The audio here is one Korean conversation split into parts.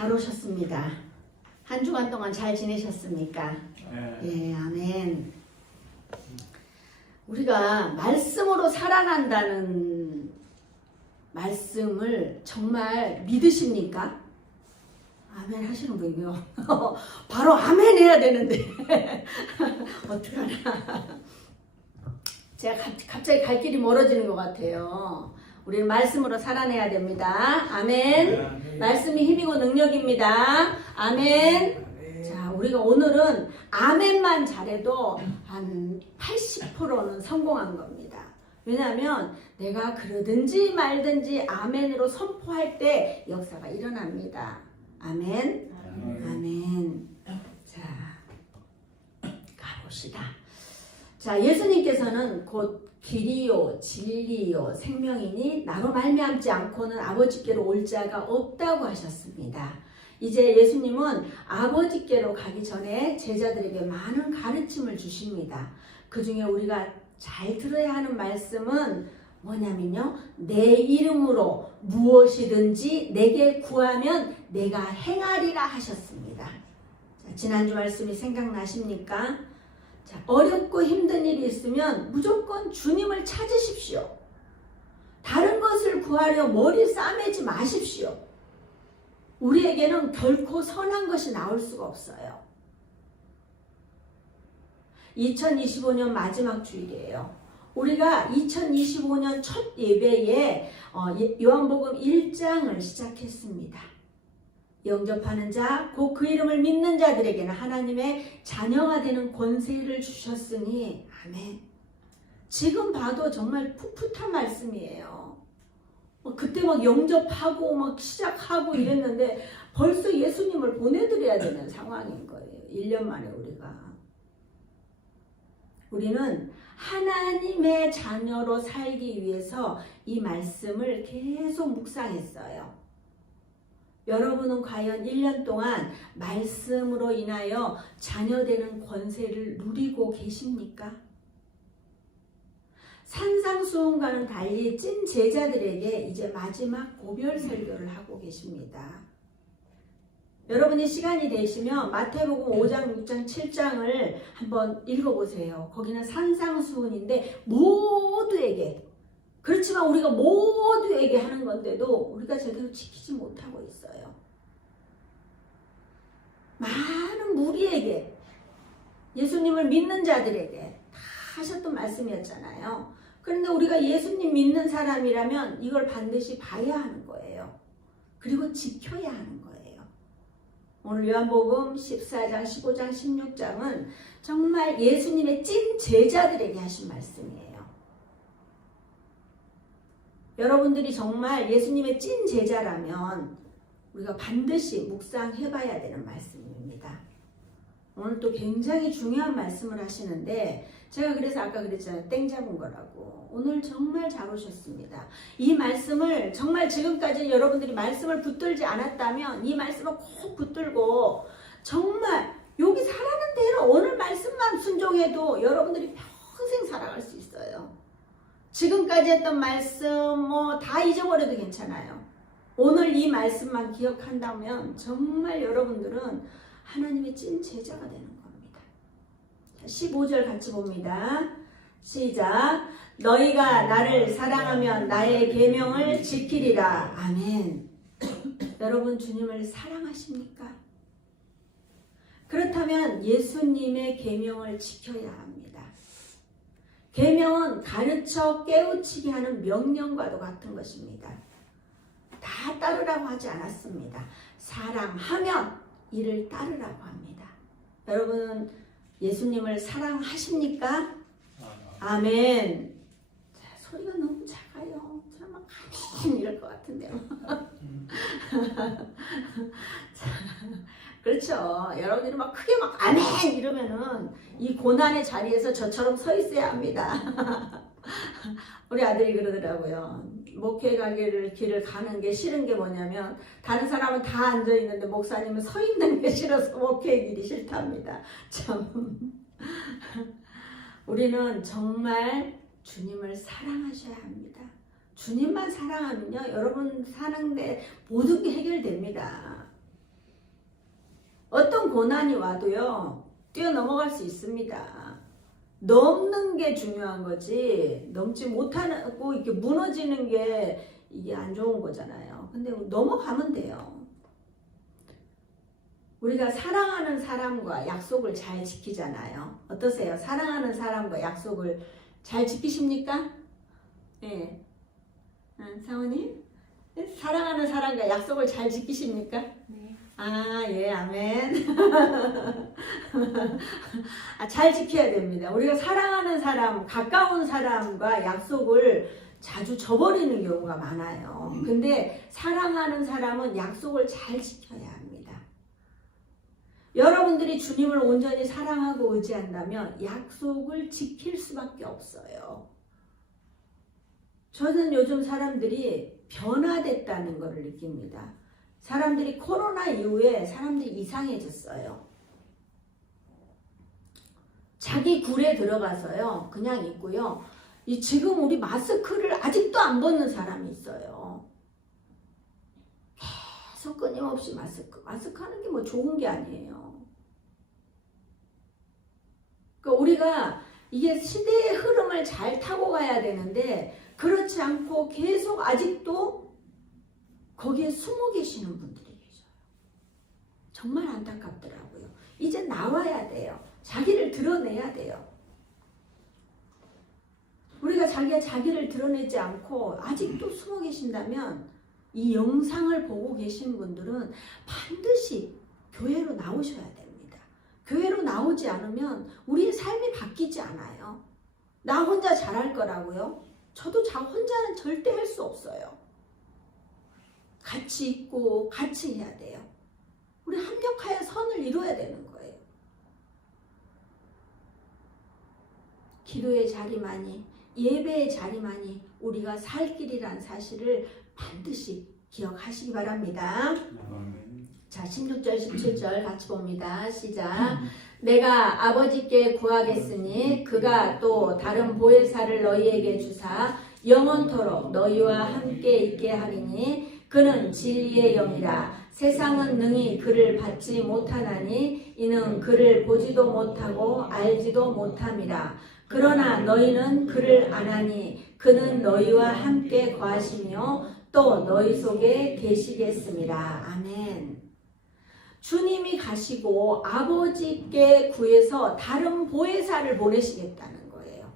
잘 오셨습니다. 한 주간 동안 잘 지내셨습니까? 예, 아멘. 우리가 말씀으로 살아난다는 말씀을 정말 믿으십니까? 아멘 하시는 분이요. 바로 아멘 해야 되는데 어떡하나. 제가 갑자기 갈 길이 멀어지는 것 같아요. 우리는 말씀으로 살아내야 됩니다. 아멘. 말씀이 힘이고 능력입니다. 아멘. 자, 우리가 오늘은 아멘만 잘해도 한 80%는 성공한 겁니다. 왜냐하면 내가 그러든지 말든지 아멘으로 선포할 때 역사가 일어납니다. 아멘. 아멘. 자, 가봅시다. 자, 예수님께서는 곧 길이요 진리요 생명이니 나로 말미암지 않고는 아버지께로 올 자가 없다고 하셨습니다. 이제 예수님은 아버지께로 가기 전에 제자들에게 많은 가르침을 주십니다. 그 중에 우리가 잘 들어야 하는 말씀은 뭐냐면요, 내 이름으로 무엇이든지 내게 구하면 내가 행하리라 하셨습니다. 자, 지난주 말씀이 생각나십니까? 자, 어렵고 힘든 일이 있으면 무조건 주님을 찾으십시오. 다른 것을 구하려 머리 싸매지 마십시오. 우리에게는 결코 선한 것이 나올 수가 없어요. 2025년 마지막 주일이에요. 우리가 2025년 첫 예배에 요한복음 1장을 시작했습니다. 영접하는 자, 곧 그 이름을 믿는 자들에게는 하나님의 자녀가 되는 권세를 주셨으니 아멘. 지금 봐도 정말 풋풋한 말씀이에요. 그때 막 영접하고 막 시작하고 이랬는데 벌써 예수님을 보내드려야 되는 상황인 거예요. 1년 만에 우리는 하나님의 자녀로 살기 위해서 이 말씀을 계속 묵상했어요. 여러분은 과연 1년 동안 말씀으로 인하여 자녀되는 권세를 누리고 계십니까? 산상수훈과는 달리 찐 제자들에게 이제 마지막 고별 설교를 하고 계십니다. 여러분이 시간이 되시면 마태복음 5장, 6장, 7장을 한번 읽어보세요. 거기는 산상수훈인데 모두에게, 그렇지만 우리가 모두에게 하는 건데도 우리가 제대로 지키지 못하고 있어요. 많은 무리에게, 예수님을 믿는 자들에게 다 하셨던 말씀이었잖아요. 그런데 우리가 예수님 믿는 사람이라면 이걸 반드시 봐야 하는 거예요. 그리고 지켜야 하는 거예요. 오늘 요한복음 14장, 15장, 16장은 정말 예수님의 찐 제자들에게 하신 말씀이에요. 여러분들이 정말 예수님의 찐 제자라면 우리가 반드시 묵상해봐야 되는 말씀입니다. 오늘 또 굉장히 중요한 말씀을 하시는데 제가 그래서 아까 그랬잖아요. 땡 잡은 거라고. 오늘 정말 잘 오셨습니다. 이 말씀을 정말 지금까지 여러분들이 말씀을 붙들지 않았다면 이 말씀을 꼭 붙들고 정말 여기 살아는 대로 오늘 말씀만 순종해도 여러분들이 평생 살아갈 수 있어요. 지금까지 했던 말씀 뭐 다 잊어버려도 괜찮아요. 오늘 이 말씀만 기억한다면 정말 여러분들은 하나님의 찐 제자가 되는 겁니다. 15절 같이 봅니다. 시작. 너희가 나를 사랑하면 나의 계명을 지키리라. 아멘. 여러분 주님을 사랑하십니까? 그렇다면 예수님의 계명을 지켜야 합니다. 계명은 가르쳐 깨우치게 하는 명령과도 같은 것입니다. 다 따르라고 하지 않았습니다. 사랑하면 이를 따르라고 합니다. 여러분은 예수님을 사랑하십니까? 아멘. 자, 소리가 너무 작아요. 저는 막 아멘 이럴 것 같은데요. 자, 그렇죠. 여러분들이 막 크게 막 아멘 이러면은 이 고난의 자리에서 저처럼 서 있어야 합니다. 우리 아들이 그러더라고요. 목회 가기를 길을 가는 게 싫은 게 뭐냐면 다른 사람은 다 앉아 있는데 목사님은 서 있는 게 싫어서 목회 길이 싫답니다. 참. 우리는 정말 주님을 사랑하셔야 합니다. 주님만 사랑하면요, 여러분 사는데 모든 게 해결됩니다. 어떤 고난이 와도요, 뛰어넘어갈 수 있습니다. 넘는 게 중요한 거지, 넘지 못하고 이렇게 무너지는 게 이게 안 좋은 거잖아요. 근데 넘어가면 돼요. 우리가 사랑하는 사람과 약속을 잘 지키잖아요. 어떠세요? 사랑하는 사람과 약속을 잘 지키십니까? 예. 사모님? 사랑하는 사람과 약속을 잘 지키십니까? 네. 아, 예, 아멘. 잘 지켜야 됩니다. 우리가 사랑하는 사람, 가까운 사람과 약속을 자주 저버리는 경우가 많아요. 근데 사랑하는 사람은 약속을 잘 지켜야 합니다. 여러분들이 주님을 온전히 사랑하고 의지한다면 약속을 지킬 수밖에 없어요. 저는 요즘 사람들이 변화됐다는 것을 느낍니다. 사람들이 코로나 이후에 사람들이 이상해졌어요. 자기 굴에 들어가서요, 그냥 있고요. 지금 우리 마스크를 아직도 안 벗는 사람이 있어요. 계속 끊임없이 마스크 하는 게 뭐 좋은 게 아니에요. 그러니까 우리가 이게 시대의 흐름을 잘 타고 가야 되는데 그렇지 않고 계속 아직도 거기에 숨어 계시는 분들이 계셔요. 정말 안타깝더라고요. 이제 나와야 돼요. 자기를 드러내야 돼요. 우리가 자기를 드러내지 않고 아직도 숨어 계신다면 이 영상을 보고 계신 분들은 반드시 교회로 나오셔야 됩니다. 교회로 나오지 않으면 우리의 삶이 바뀌지 않아요. 나 혼자 잘할 거라고요? 저도 혼자는 절대 할 수 없어요. 같이 있고 같이 해야 돼요. 우리 합력하여 선을 이루어야 되는 거예요. 기도의 자리만이, 예배의 자리만이 우리가 살 길이란 사실을 반드시 기억하시기 바랍니다. 자, 16절 17절 같이 봅니다. 시작. 내가 아버지께 구하겠으니 그가 또 다른 보혜사를 너희에게 주사 영원토록 너희와 함께 있게 하리니 그는 진리의 영이라. 세상은 능히 그를 받지 못하나니 이는 그를 보지도 못하고 알지도 못함이라. 그러나 너희는 그를 아나니 그는 너희와 함께 거하시며 또 너희 속에 계시겠습니다. 아멘. 주님이 가시고 아버지께 구해서 다른 보혜사를 보내시겠다는 거예요.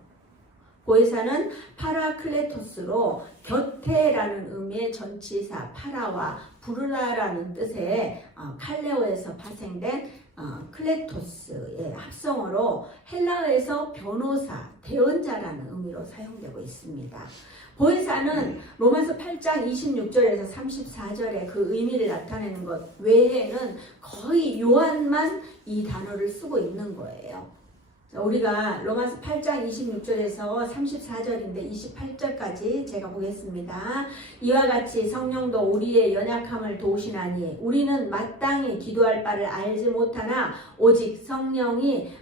보혜사는 파라클레토스로 곁에라는 의미의 전치사 파라와 부르라라는 뜻의 칼레오에서 파생된 클레토스의 합성어로 헬라어에서 변호사, 대언자라는 의미로 사용되고 있습니다. 보혜사는 로마서 8장 26절에서 34절의 그 의미를 나타내는 것 외에는 거의 요한만 이 단어를 쓰고 있는 거예요. 우리가 로마서 8장 26절에서 34절인데 28절까지 제가 보겠습니다. 이와 같이 성령도 우리의 연약함을 도우시나니 우리는 마땅히 기도할 바를 알지 못하나 오직 성령이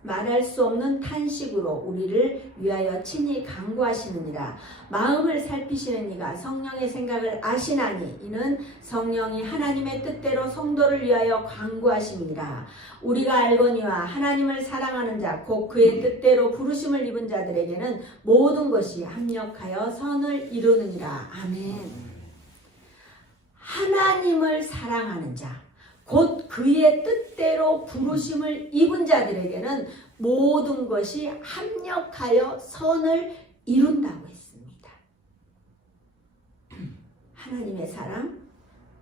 말할 수 없는 탄식으로 우리를 위하여 친히 간구하시느니라. 마음을 살피시는 이가 성령의 생각을 아시나니 이는 성령이 하나님의 뜻대로 성도를 위하여 간구하심이라. 우리가 알거니와 하나님을 사랑하는 자 곧 그의 뜻대로 부르심을 입은 자들에게는 모든 것이 합력하여 선을 이루느니라. 아멘. 하나님을 사랑하는 자 곧 그의 뜻대로 부르심을 입은 자들에게는 모든 것이 합력하여 선을 이룬다고 했습니다. 하나님의 사랑,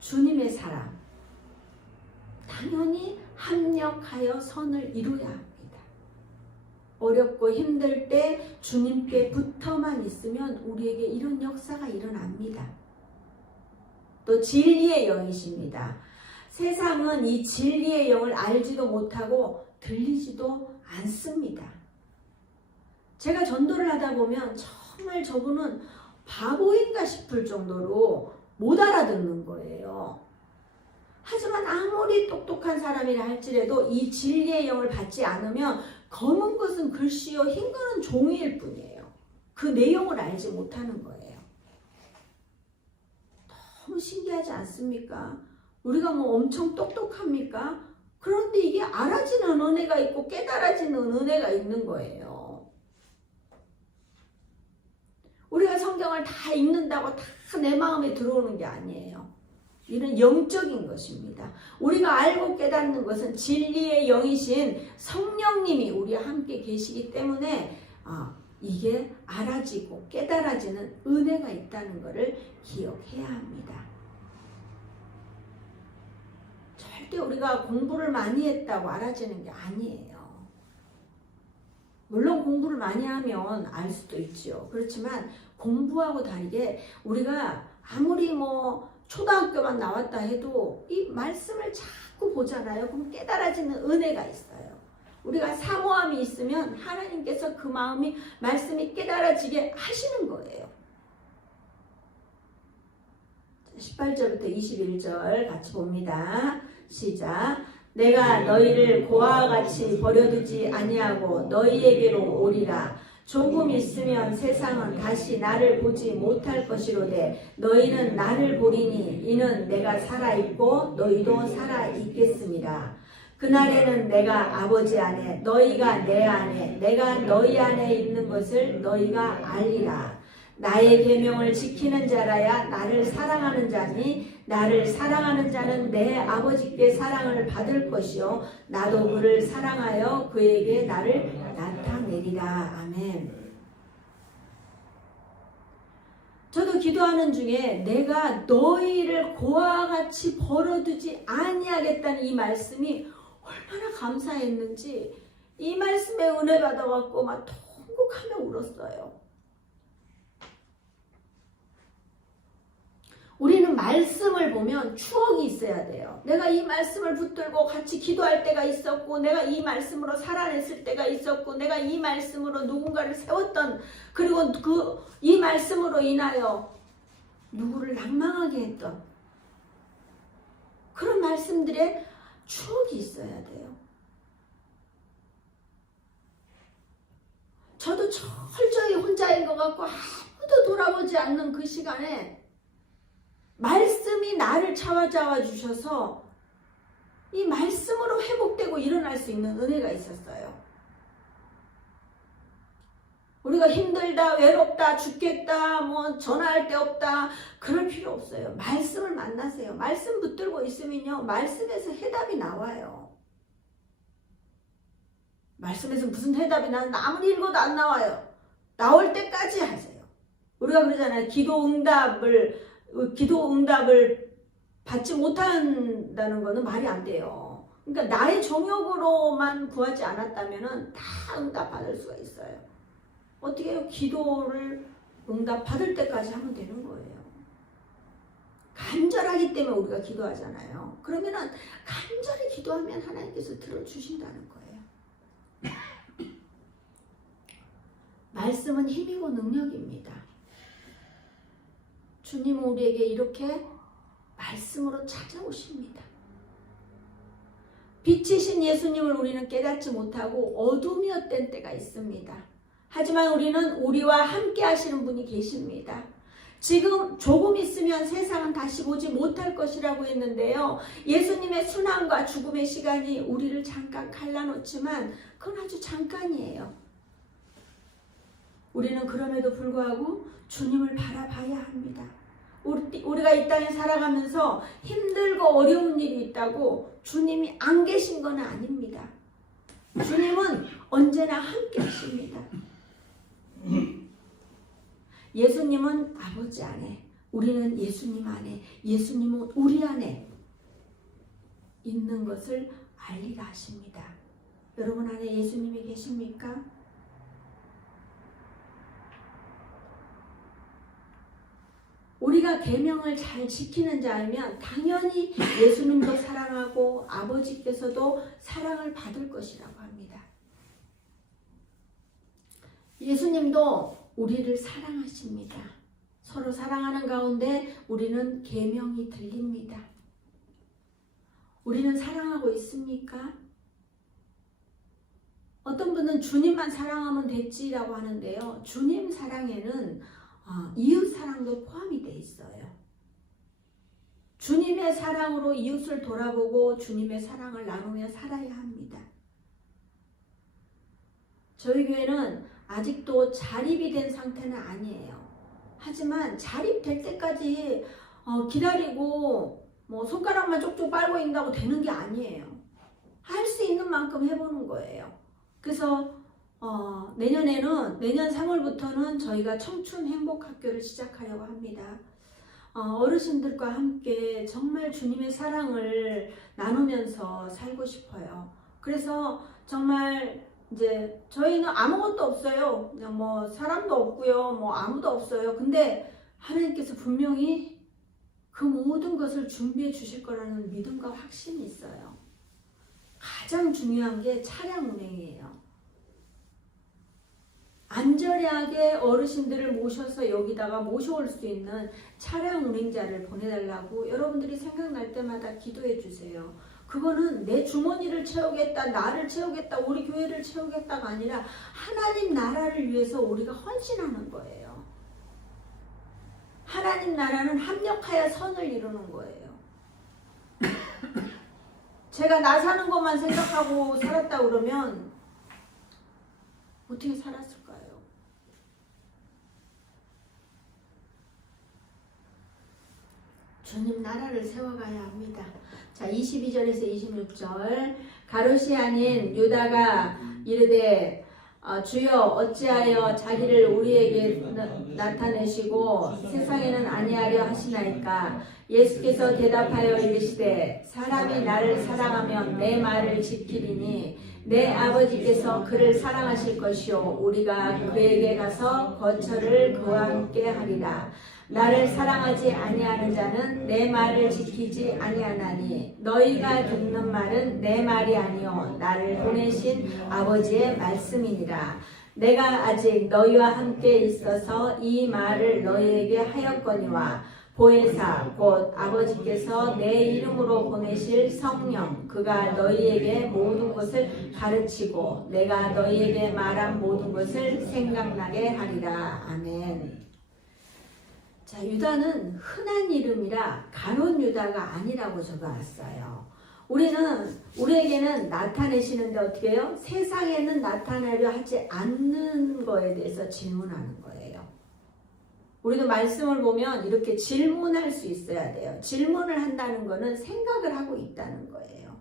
주님의 사랑, 당연히 합력하여 선을 이루어야 합니다. 어렵고 힘들 때 주님께 붙어만 있으면 우리에게 이런 역사가 일어납니다. 또 진리의 영이십니다. 세상은 이 진리의 영을 알지도 못하고 들리지도 않습니다. 제가 전도를 하다 보면 정말 저분은 바보인가 싶을 정도로 못 알아듣는 거예요. 하지만 아무리 똑똑한 사람이라 할지라도 이 진리의 영을 받지 않으면 검은 것은 글씨요 흰 것은 종이일 뿐이에요. 그 내용을 알지 못하는 거예요. 너무 신기하지 않습니까? 우리가 뭐 엄청 똑똑합니까? 그런데 이게 알아지는 은혜가 있고 깨달아지는 은혜가 있는 거예요. 우리가 성경을 다 읽는다고 다 내 마음에 들어오는 게 아니에요. 이는 영적인 것입니다. 우리가 알고 깨닫는 것은 진리의 영이신 성령님이 우리와 함께 계시기 때문에 이게 알아지고 깨달아지는 은혜가 있다는 것을 기억해야 합니다. 절대 우리가 공부를 많이 했다고 알아지는 게 아니에요. 물론 공부를 많이 하면 알 수도 있죠. 그렇지만 공부하고 다르게 우리가 아무리 초등학교만 나왔다 해도 이 말씀을 자꾸 보잖아요. 그럼 깨달아지는 은혜가 있어요. 우리가 사모함이 있으면 하나님께서 그 말씀이 깨달아지게 하시는 거예요. 18절부터 21절 같이 봅니다. 시작. 내가 너희를 고아와 같이 버려두지 아니하고 너희에게로 오리라. 조금 있으면 세상은 다시 나를 보지 못할 것이로되 너희는 나를 보리니 이는 내가 살아있고 너희도 살아있겠습니다. 그날에는 내가 아버지 안에 너희가 내 안에 내가 너희 안에 있는 것을 너희가 알리라. 나의 계명을 지키는 자라야 나를 사랑하는 자니 나를 사랑하는 자는 내 아버지께 사랑을 받을 것이요 나도 그를 사랑하여 그에게 나를 나타내리라. 아멘. 저도 기도하는 중에 내가 너희를 고아와 같이 버려두지 아니하겠다는 이 말씀이 얼마나 감사했는지 이 말씀에 은혜 받아갖고 막 통곡하며 울었어요. 우리는 말씀을 보면 추억이 있어야 돼요. 내가 이 말씀을 붙들고 같이 기도할 때가 있었고 내가 이 말씀으로 살아냈을 때가 있었고 내가 이 말씀으로 누군가를 세웠던 그리고 이 말씀으로 인하여 누구를 낭망하게 했던 그런 말씀들의 추억이 있어야 돼요. 저도 철저히 혼자인 것 같고 아무도 돌아보지 않는 그 시간에 말씀이 나를 찾아와 주셔서 이 말씀으로 회복되고 일어날 수 있는 은혜가 있었어요. 우리가 힘들다, 외롭다, 죽겠다, 전화할 데 없다 그럴 필요 없어요. 말씀을 만나세요. 말씀 붙들고 있으면요 말씀에서 해답이 나와요. 말씀에서 무슨 해답이 나는데 아무리 읽어도 안 나와요. 나올 때까지 하세요. 우리가 그러잖아요. 기도 응답을 받지 못한다는 것은 말이 안 돼요. 그러니까 나의 정욕으로만 구하지 않았다면 다 응답받을 수가 있어요. 어떻게 해요? 기도를 응답받을 때까지 하면 되는 거예요. 간절하기 때문에 우리가 기도하잖아요. 그러면은 간절히 기도하면 하나님께서 들어주신다는 거예요. 말씀은 힘이고 능력입니다. 주님은 우리에게 이렇게 말씀으로 찾아오십니다. 빛이신 예수님을 우리는 깨닫지 못하고 어둠이었던 때가 있습니다. 하지만 우리는 우리와 함께 하시는 분이 계십니다. 지금 조금 있으면 세상은 다시 보지 못할 것이라고 했는데요. 예수님의 순환과 죽음의 시간이 우리를 잠깐 갈라놓지만 그건 아주 잠깐이에요. 우리는 그럼에도 불구하고 주님을 바라봐야 합니다. 우리가 이 땅에 살아가면서 힘들고 어려운 일이 있다고 주님이 안 계신 건 아닙니다. 주님은 언제나 함께 하십니다. 예수님은 아버지 안에, 우리는 예수님 안에, 예수님은 우리 안에 있는 것을 알리라 하십니다. 여러분 안에 예수님이 계십니까? 우리가 계명을 잘 지키는 자이면 당연히 예수님도 사랑하고 아버지께서도 사랑을 받을 것이라고 합니다. 예수님도 우리를 사랑하십니다. 서로 사랑하는 가운데 우리는 계명이 들립니다. 우리는 사랑하고 있습니까? 어떤 분은 주님만 사랑하면 됐지라고 하는데요. 주님 사랑에는 이웃 사랑도 포함이 되어 있어요. 주님의 사랑으로 이웃을 돌아보고 주님의 사랑을 나누며 살아야 합니다. 저희 교회는 아직도 자립이 된 상태는 아니에요. 하지만 자립될 때까지 기다리고 뭐 손가락만 쪽쪽 빨고 있다고 되는 게 아니에요. 할 수 있는 만큼 해보는 거예요. 그래서 내년 3월부터는 저희가 청춘 행복학교를 시작하려고 합니다. 어르신들과 함께 정말 주님의 사랑을 나누면서 살고 싶어요. 그래서 정말 이제 저희는 아무것도 없어요. 그냥 뭐 사람도 없고요. 뭐 아무도 없어요. 근데 하나님께서 분명히 그 모든 것을 준비해 주실 거라는 믿음과 확신이 있어요. 가장 중요한 게 차량 운행이에요. 안전하게 어르신들을 모셔서 여기다가 모셔올 수 있는 차량 운행자를 보내달라고 여러분들이 생각날 때마다 기도해 주세요. 그거는 내 주머니를 채우겠다, 나를 채우겠다, 우리 교회를 채우겠다가 아니라 하나님 나라를 위해서 우리가 헌신하는 거예요. 하나님 나라는 합력하여 선을 이루는 거예요. 제가 나 사는 것만 생각하고 살았다 그러면 어떻게 살았을까요? 주님 나라를 세워가야 합니다. 자, 22절에서 26절. 가롯이 아닌 유다가 이르되 주여 어찌하여 자기를 우리에게 나타내시고 세상에는 아니하려 하시나이까. 예수께서 대답하여 이르시되 사람이 나를 사랑하면 내 말을 지키리니 내 아버지께서 그를 사랑하실 것이요 우리가 그에게 가서 거처를 그와 함께 하리라. 나를 사랑하지 아니하는 자는 내 말을 지키지 아니하나니 너희가 듣는 말은 내 말이 아니요 나를 보내신 아버지의 말씀이니라. 내가 아직 너희와 함께 있어서 이 말을 너희에게 하였거니와 보혜사 곧 아버지께서 내 이름으로 보내실 성령 그가 너희에게 모든 것을 가르치고 내가 너희에게 말한 모든 것을 생각나게 하리라. 아멘. 자, 유다는 흔한 이름이라 가룟 유다가 아니라고 적어놨어요. 우리에게는 나타내시는데 어떻게 해요? 세상에는 나타내려 하지 않는 거에 대해서 질문하는 거예요. 우리도 말씀을 보면 이렇게 질문할 수 있어야 돼요. 질문을 한다는 거는 생각을 하고 있다는 거예요.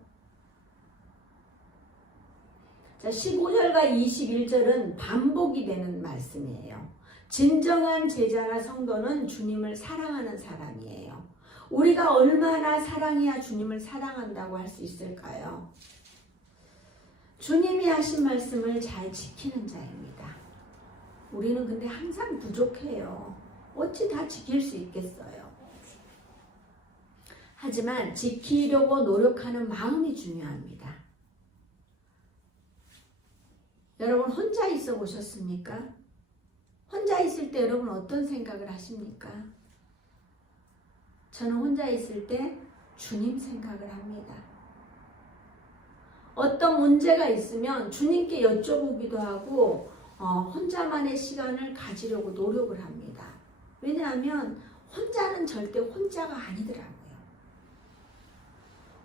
자, 15절과 21절은 반복이 되는 말씀이에요. 진정한 제자나 성도는 주님을 사랑하는 사람이에요. 우리가 얼마나 사랑해야 주님을 사랑한다고 할 수 있을까요? 주님이 하신 말씀을 잘 지키는 자입니다. 우리는 근데 항상 부족해요. 어찌 다 지킬 수 있겠어요? 하지만 지키려고 노력하는 마음이 중요합니다. 여러분 혼자 있어 보셨습니까? 혼자 있을 때 여러분 어떤 생각을 하십니까? 저는 혼자 있을 때 주님 생각을 합니다. 어떤 문제가 있으면 주님께 여쭤보기도 하고 혼자만의 시간을 가지려고 노력을 합니다. 왜냐하면 혼자는 절대 혼자가 아니더라고요.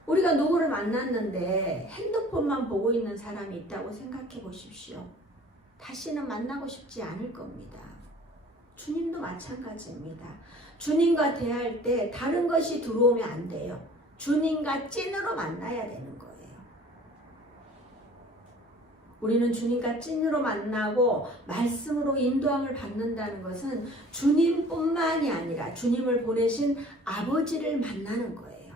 우리가 누구를 만났는데 핸드폰만 보고 있는 사람이 있다고 생각해 보십시오. 다시는 만나고 싶지 않을 겁니다. 주님도 마찬가지입니다. 주님과 대할 때 다른 것이 들어오면 안 돼요. 주님과 찐으로 만나야 되는 거예요. 우리는 주님과 찐으로 만나고 말씀으로 인도함을 받는다는 것은 주님뿐만이 아니라 주님을 보내신 아버지를 만나는 거예요.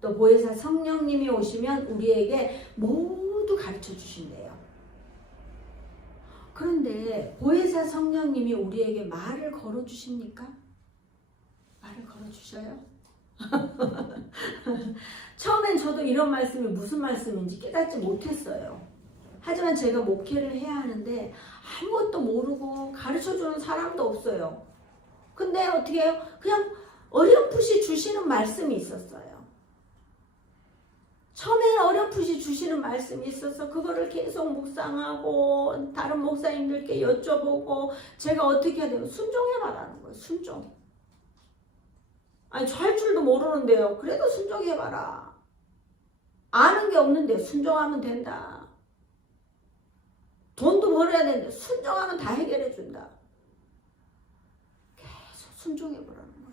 또 보혜사 성령님이 오시면 우리에게 모두 가르쳐 주신대요. 그런데 보혜사 성령님이 우리에게 말을 걸어 주십니까? 말을 걸어 주셔요? 처음엔 저도 이런 말씀이 무슨 말씀인지 깨닫지 못했어요. 하지만 제가 목회를 해야 하는데 아무것도 모르고 가르쳐주는 사람도 없어요. 근데 어떻게 해요? 그냥 어렴풋이 주시는 말씀이 있었어요. 처음에는 어렴풋이 주시는 말씀이 있어서 그거를 계속 묵상하고 다른 목사님들께 여쭤보고 제가 어떻게 해야 돼요? 순종해봐라는 거예요. 순종. 아니 할 줄도 모르는데요. 그래도 순종해봐라. 아는 게 없는데 순종하면 된다. 돈도 벌어야 되는데 순종하면 다 해결해 준다. 계속 순종해보라는 거예요.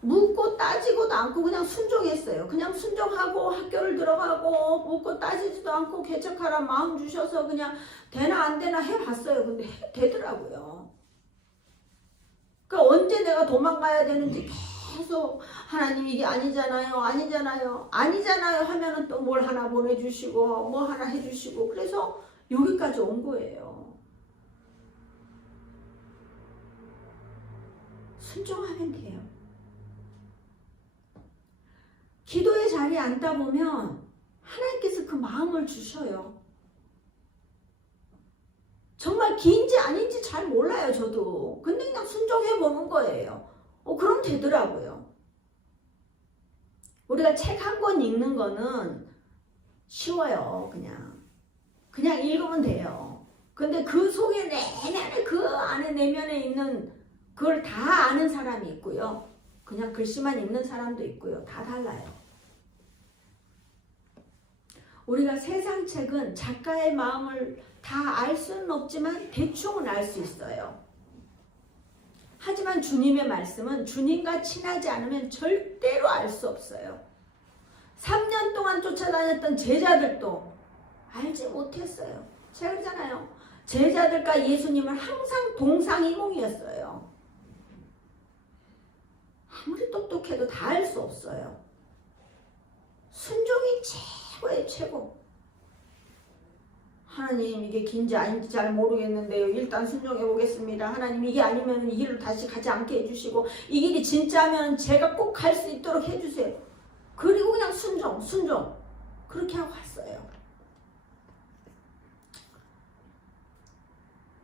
묻고 따지고도 않고 그냥 순종했어요. 그냥 순종하고 학교를 들어가고 묻고 따지지도 않고 개척하라 마음 주셔서 그냥 되나 안 되나 해봤어요. 근데 되더라고요. 그러니까 언제 내가 도망가야 되는지 계속 하나님 이게 아니잖아요. 아니잖아요 하면은 또 뭘 하나 보내주시고 뭐 하나 해주시고 그래서 여기까지 온 거예요. 순종하면 돼요. 기도의 자리에 앉다 보면 하나님께서 그 마음을 주셔요. 정말 긴지 아닌지 잘 몰라요 저도. 근데 그냥 순종해 보는 거예요. 그럼 되더라고요. 우리가 책 한 권 읽는 거는 쉬워요. 그냥 읽으면 돼요. 근데 그 속에 내면에 그 안에 내면에 있는 그걸 다 아는 사람이 있고요. 그냥 글씨만 읽는 사람도 있고요. 다 달라요. 우리가 세상 책은 작가의 마음을 다 알 수는 없지만 대충은 알 수 있어요. 하지만 주님의 말씀은 주님과 친하지 않으면 절대로 알 수 없어요. 3년 동안 쫓아다녔던 제자들도 알지 못했어요. 제가 그러잖아요. 제자들과 예수님은 항상 동상이몽이었어요. 아무리 똑똑해도 다 알 수 없어요. 순종이 최고의 최고. 하나님 이게 긴지 아닌지 잘 모르겠는데요. 일단 순종해 보겠습니다. 하나님 이게 아니면 이 길로 다시 가지 않게 해주시고 이 길이 진짜면 제가 꼭 갈 수 있도록 해주세요. 그리고 그냥 순종 그렇게 하고 갔어요.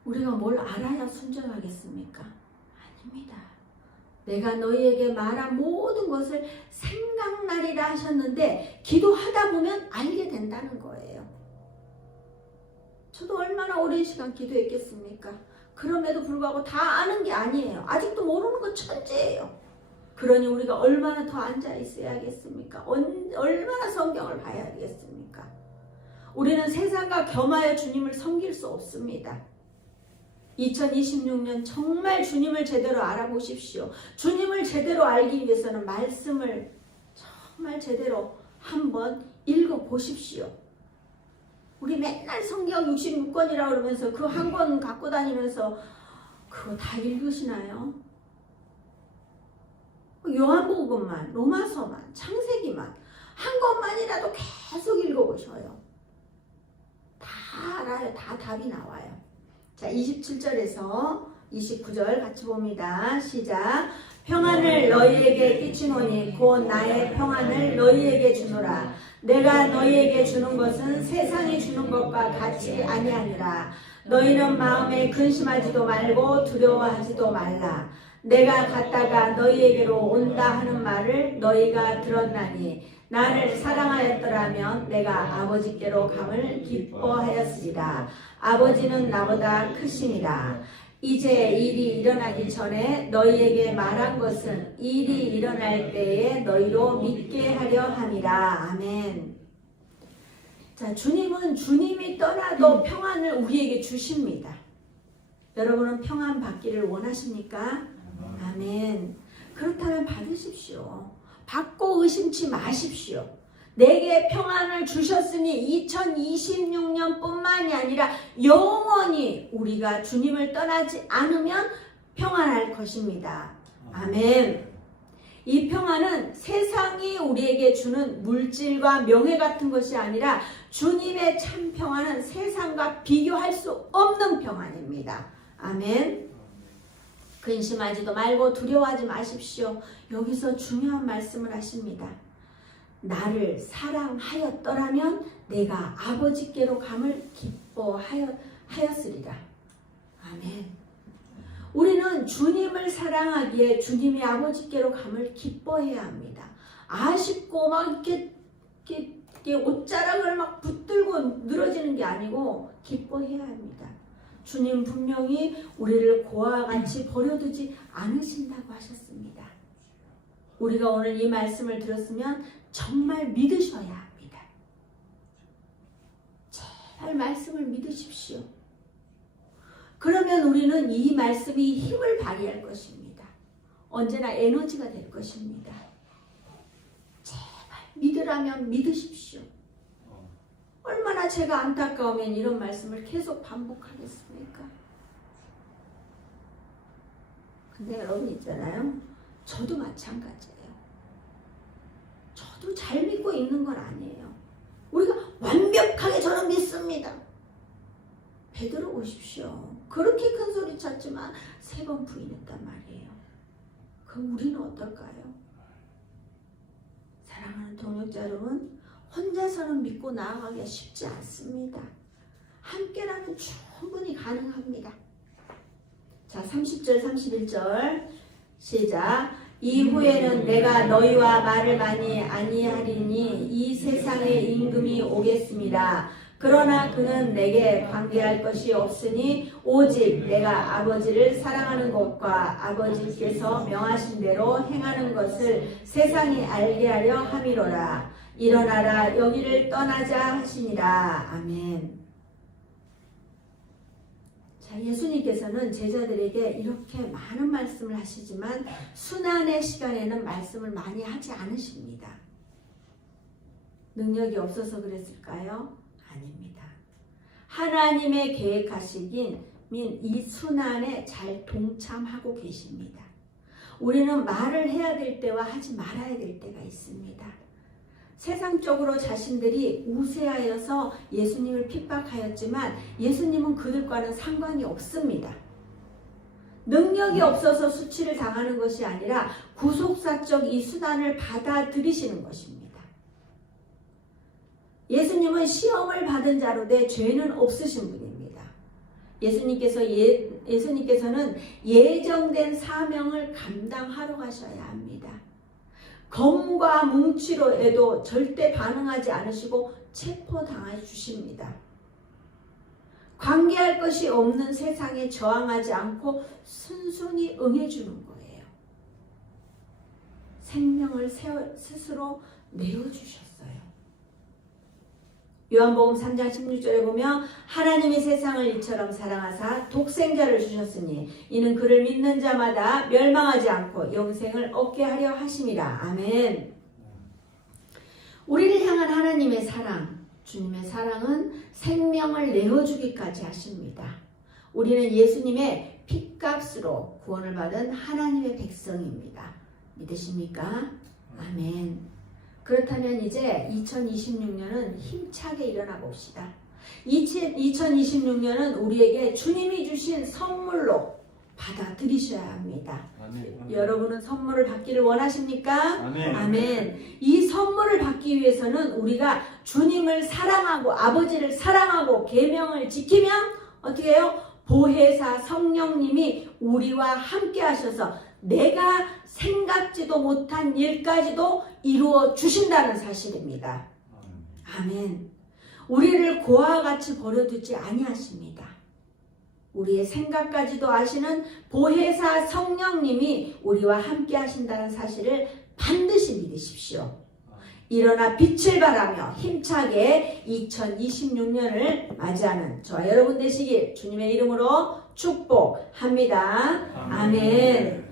우리가 뭘 알아야 순종하겠습니까? 아닙니다. 내가 너희에게 말한 모든 것을 생각나리라 하셨는데 기도하다 보면 알게 된다는 거예요. 저도 얼마나 오랜 시간 기도했겠습니까? 그럼에도 불구하고 다 아는 게 아니에요. 아직도 모르는 건 천재예요. 그러니 우리가 얼마나 더 앉아 있어야겠습니까? 얼마나 성경을 봐야겠습니까? 우리는 세상과 겸하여 주님을 섬길 수 없습니다. 2026년 정말 주님을 제대로 알아보십시오. 주님을 제대로 알기 위해서는 말씀을 정말 제대로 한번 읽어보십시오. 우리 맨날 성경 66권이라고 그러면서 그 한 권 갖고 다니면서 그거 다 읽으시나요? 요한복음만, 로마서만, 창세기만 한 권만이라도 계속 읽어보셔요. 다 알아요. 다 답이 나와요. 자, 27절에서 29절 같이 봅니다. 시작. 평안을 너희에게 끼치노니 곧 나의 평안을 너희에게 주노라. 내가 너희에게 주는 것은 세상이 주는 것과 같이 아니하니라. 너희는 마음에 근심하지도 말고 두려워하지도 말라. 내가 갔다가 너희에게로 온다 하는 말을 너희가 들었나니 나를 사랑하였더라면 내가 아버지께로 감을 기뻐하였으리라. 아버지는 나보다 크시니라. 이제 일이 일어나기 전에 너희에게 말한 것은 일이 일어날 때에 너희로 믿게 하려 함이라. 아멘. 자, 주님은 주님이 떠나도 평안을 우리에게 주십니다. 여러분은 평안 받기를 원하십니까? 아멘. 그렇다면 받으십시오. 받고 의심치 마십시오. 내게 평안을 주셨으니 2026년 뿐만이 아니라 영원히 우리가 주님을 떠나지 않으면 평안할 것입니다. 아멘. 이 평안은 세상이 우리에게 주는 물질과 명예 같은 것이 아니라 주님의 참 평안은 세상과 비교할 수 없는 평안입니다. 아멘. 근심하지도 말고 두려워하지 마십시오. 여기서 중요한 말씀을 하십니다. 나를 사랑하였더라면 내가 아버지께로 감을 기뻐하였으리라. 아멘. 우리는 주님을 사랑하기에 주님이 아버지께로 감을 기뻐해야 합니다. 아쉽고 막 이렇게 옷자락을 막 붙들고 늘어지는 게 아니고 기뻐해야 합니다. 주님 분명히 우리를 고아와 같이 버려두지 않으신다고 하셨습니다. 우리가 오늘 이 말씀을 들었으면 정말 믿으셔야 합니다. 제발 말씀을 믿으십시오. 그러면 우리는 이 말씀이 힘을 발휘할 것입니다. 언제나 에너지가 될 것입니다. 제발 믿으라면 믿으십시오. 얼마나 제가 안타까우면 이런 말씀을 계속 반복하겠습니까? 근데 여러분 있잖아요. 저도 마찬가지예요. 저도 잘 믿고 있는 건 아니에요. 우리가 완벽하게 저는 믿습니다. 베드로 보십시오. 그렇게 큰 소리 쳤지만 3번 부인했단 말이에요. 그럼 우리는 어떨까요? 사랑하는 동역자 여러분, 혼자서는 믿고 나아가기가 쉽지 않습니다. 함께라면 충분히 가능합니다. 자, 30절 31절 시작. 이후에는 내가 너희와 말을 많이 아니하리니 이 세상의 임금이 오겠습니다. 그러나 그는 내게 관계할 것이 없으니 오직 내가 아버지를 사랑하는 것과 아버지께서 명하신 대로 행하는 것을 세상이 알게 하려 함이로라. 일어나라 여기를 떠나자 하시니라. 아멘. 자, 예수님께서는 제자들에게 이렇게 많은 말씀을 하시지만 순환의 시간에는 말씀을 많이 하지 않으십니다. 능력이 없어서 그랬을까요? 아닙니다. 하나님의 계획하시긴 이 순환에 잘 동참하고 계십니다. 우리는 말을 해야 될 때와 하지 말아야 될 때가 있습니다. 세상적으로 자신들이 우세하여서 예수님을 핍박하였지만 예수님은 그들과는 상관이 없습니다. 능력이 없어서 수치를 당하는 것이 아니라 구속사적 이 수단을 받아들이시는 것입니다. 예수님은 시험을 받은 자로 돼 죄는 없으신 분입니다. 예수님께서는 예정된 사명을 감당하러 가셔야 합니다. 검과 뭉치로에도 절대 반응하지 않으시고 체포당해 주십니다. 관계할 것이 없는 세상에 저항하지 않고 순순히 응해주는 거예요. 생명을 스스로 내어주셨어요. 요한복음 3장 16절에 보면 하나님이 세상을 이처럼 사랑하사 독생자를 주셨으니 이는 그를 믿는 자마다 멸망하지 않고 영생을 얻게 하려 하심이라. 아멘. 우리를 향한 하나님의 사랑, 주님의 사랑은 생명을 내어주기까지 하십니다. 우리는 예수님의 핏값으로 구원을 받은 하나님의 백성입니다. 믿으십니까? 아멘. 그렇다면 이제 2026년은 힘차게 일어나 봅시다. 2026년은 우리에게 주님이 주신 선물로 받아들이셔야 합니다. 아멘. 여러분은 선물을 받기를 원하십니까? 아멘. 아멘. 이 선물을 받기 위해서는 우리가 주님을 사랑하고 아버지를 사랑하고 계명을 지키면 어떻게 해요? 보혜사 성령님이 우리와 함께 하셔서 내가 생각지도 못한 일까지도 이루어 주신다는 사실입니다. 아멘. 우리를 고아와 같이 버려두지 아니하십니다. 우리의 생각까지도 아시는 보혜사 성령님이 우리와 함께 하신다는 사실을 반드시 믿으십시오. 일어나 빛을 발하며 힘차게 2026년을 맞이하는 저와 여러분 되시길 주님의 이름으로 축복합니다. 아멘.